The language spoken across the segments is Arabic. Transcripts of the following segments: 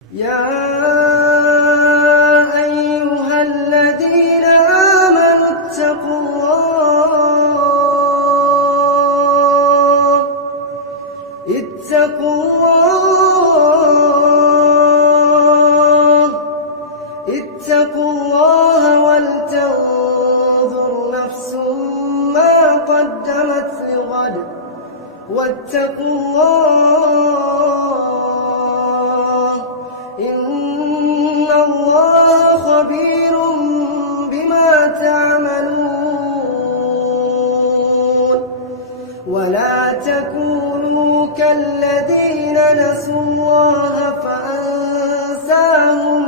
يا أيها الذين آمنوا اتقوا الله ولتنظر نفس ما قدمت لغد واتقوا الله إن الله خبير بما تعملون ولا تكونوا كالذين نسوا الله فأنساهم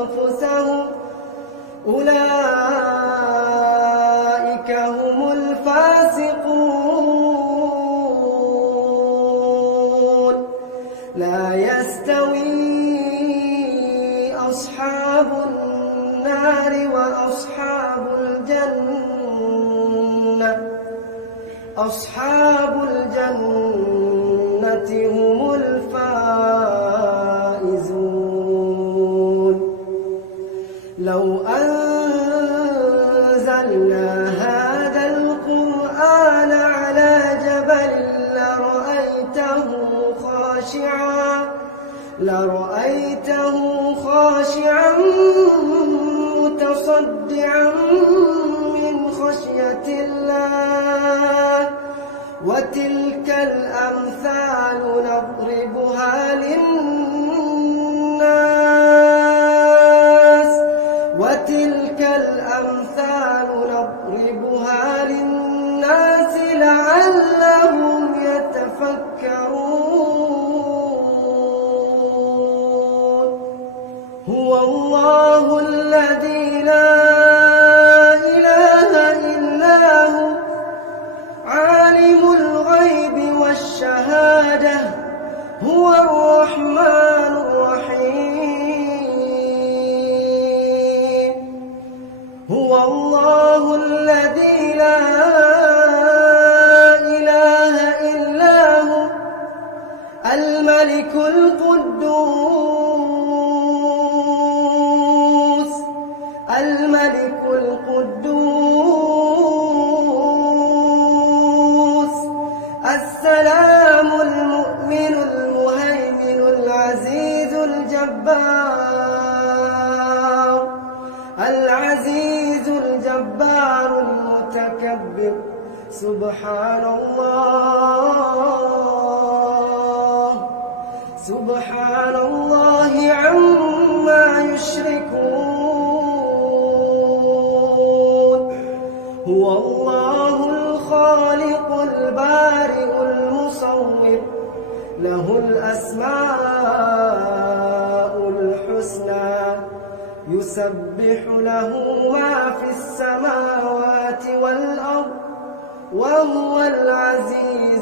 أنفسهم أولئك هم الفاسقون لا يستوي أصحاب النار وأصحاب الجنة هم الفائزون لو أنزلنا هذا القرآن على جبل لرأيته خاشعا متصدعا من خشية الله وتلك الأمثال نضربها للناس لعلهم يتفكرون هو الله الذي لا إله إلا هو عالم الغيب والشهادة هو الرحمن الرحيم هو الله الذي لا إله إلا هو الملك القدوس السلام المؤمن المهيمن العزيز الجبار المتكبر سبحان الله عما يشركون هو الله الخالق البارئ المصور له الأسماء الحسنى يسبح له ما في السماوات والأرض وهو العزيز